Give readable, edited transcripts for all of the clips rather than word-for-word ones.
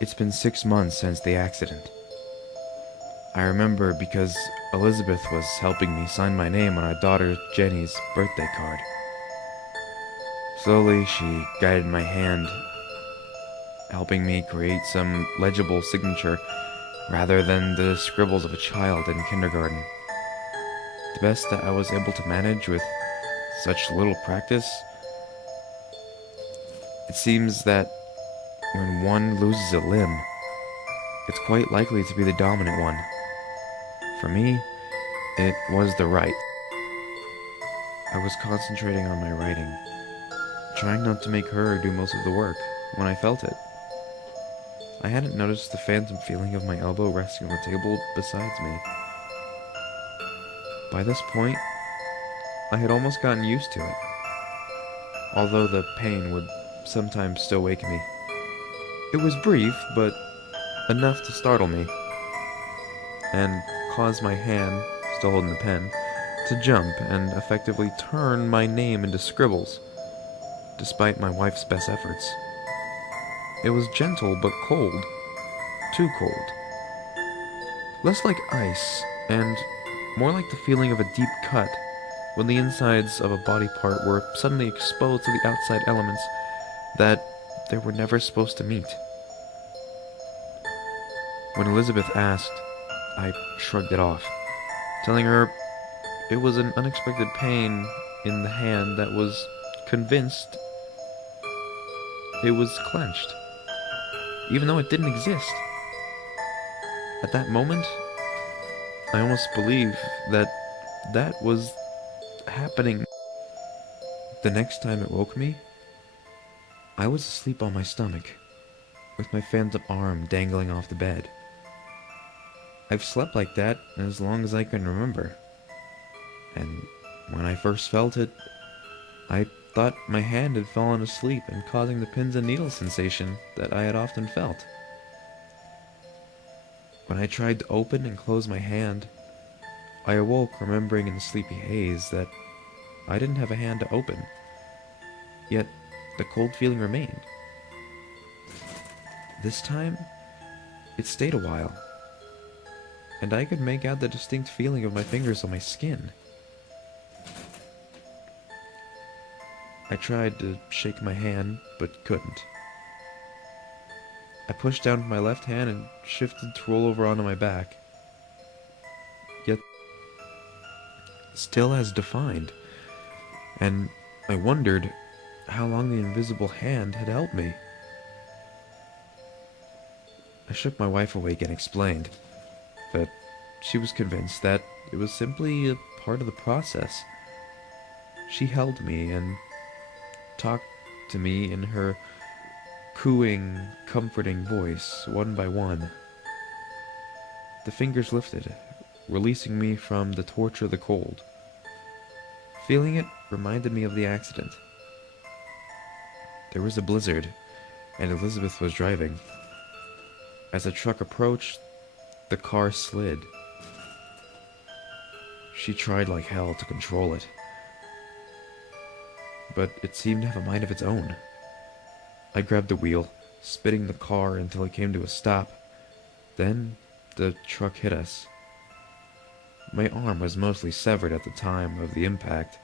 It's been 6 months since the accident. I remember because Elizabeth was helping me sign my name on our daughter Jenny's birthday card. Slowly, she guided my hand, helping me create some legible signature rather than the scribbles of a child in kindergarten. The best that I was able to manage with such little practice. It seems that when one loses a limb, it's quite likely to be the dominant one. For me, it was the right. I was concentrating on my writing, trying not to make her do most of the work when I felt it. I hadn't noticed the phantom feeling of my elbow resting on the table besides me. By this point, I had almost gotten used to it, although the pain would sometimes still wake me. It was brief, but enough to startle me, and cause my hand, still holding the pen, to jump and effectively turn my name into scribbles, despite my wife's best efforts. It was gentle but cold, too cold. Less like ice, and more like the feeling of a deep cut when the insides of a body part were suddenly exposed to the outside elements that they were never supposed to meet. When Elizabeth asked, I shrugged it off, telling her it was an unexpected pain in the hand that was convinced it was clenched, even though it didn't exist. At that moment, I almost believe that that was happening. The next time it woke me, I was asleep on my stomach, with my phantom arm dangling off the bed. I've slept like that as long as I can remember, and when I first felt it, I thought my hand had fallen asleep and causing the pins and needles sensation that I had often felt. When I tried to open and close my hand, I awoke remembering in the sleepy haze that I didn't have a hand to open, yet the cold feeling remained. This time, it stayed a while, and I could make out the distinct feeling of my fingers on my skin. I tried to shake my hand, but couldn't. I pushed down with my left hand and shifted to roll over onto my back, yet still as defined, and I wondered how long the invisible hand had held me. I shook my wife awake and explained, but she was convinced that it was simply a part of the process. She held me and talked to me in her cooing, comforting voice, one by one. The fingers lifted, releasing me from the torture of the cold. Feeling it reminded me of the accident. There was a blizzard, and Elizabeth was driving. As the truck approached, the car slid. She tried like hell to control it, but it seemed to have a mind of its own. I grabbed the wheel, spinning the car until it came to a stop. Then, the truck hit us. My arm was mostly severed at the time of the impact,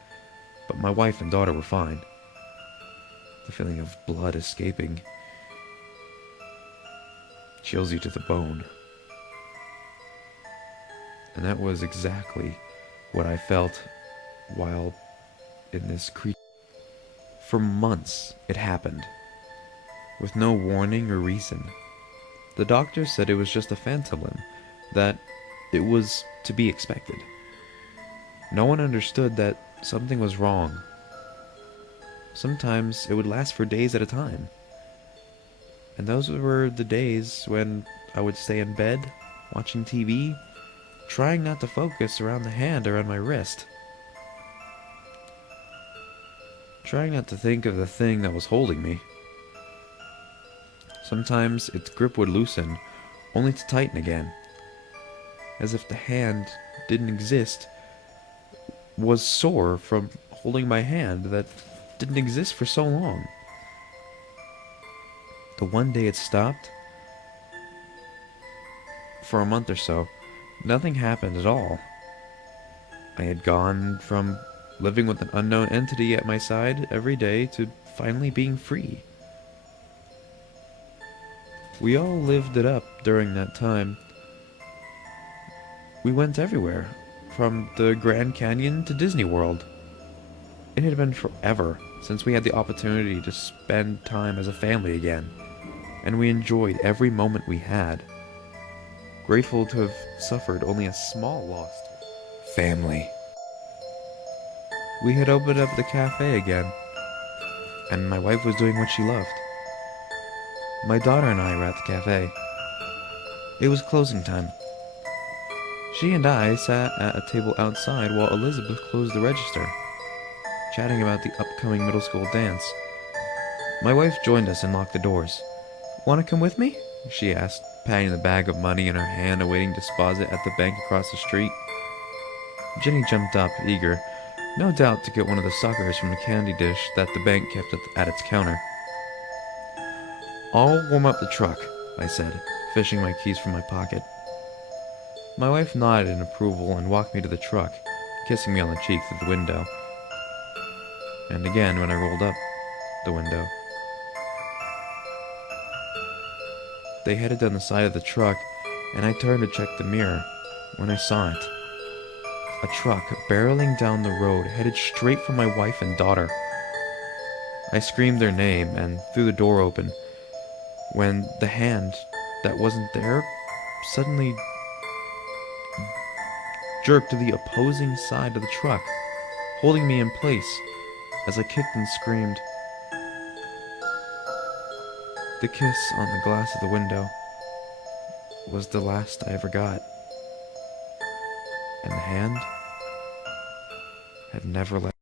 but my wife and daughter were fine. The feeling of blood escaping chills you to the bone. And that was exactly what I felt while in this creature. For months, it happened, with no warning or reason. The doctor said it was just a phantom limb, that it was to be expected. No one understood that something was wrong. Sometimes it would last for days at a time. And those were the days when I would stay in bed, watching TV, trying not to focus around the hand around my wrist. Trying not to think of the thing that was holding me. Sometimes its grip would loosen, only to tighten again, as if the hand didn't exist, was sore from holding my hand that didn't exist for so long. The one day it stopped, For a month or so, nothing happened at all. I had gone from living with an unknown entity at my side every day to finally being free. We all lived it up during that time. We went everywhere, from the Grand Canyon to Disney World. It had been forever since we had the opportunity to spend time as a family again, and we enjoyed every moment we had. Grateful to have suffered only a small loss. Family. We had opened up the cafe again, and my wife was doing what she loved. My daughter and I were at the cafe. It was closing time. She and I sat at a table outside while Elizabeth closed the register, chatting about the upcoming middle school dance. My wife joined us and locked the doors. "Want to come with me?" she asked, patting the bag of money in her hand awaiting deposit at the bank across the street. Jenny jumped up, eager, no doubt to get one of the suckers from the candy dish that the bank kept at its counter. "I'll warm up the truck," I said, fishing my keys from my pocket. My wife nodded in approval and walked me to the truck, kissing me on the cheek through the window. And again when I rolled up the window. They headed down the side of the truck, and I turned to check the mirror when I saw it. A truck barreling down the road headed straight for my wife and daughter. I screamed their name and threw the door open when the hand that wasn't there suddenly jerked to the opposing side of the truck, holding me in place as I kicked and screamed. The kiss on the glass of the window was the last I ever got, and the hand had never left.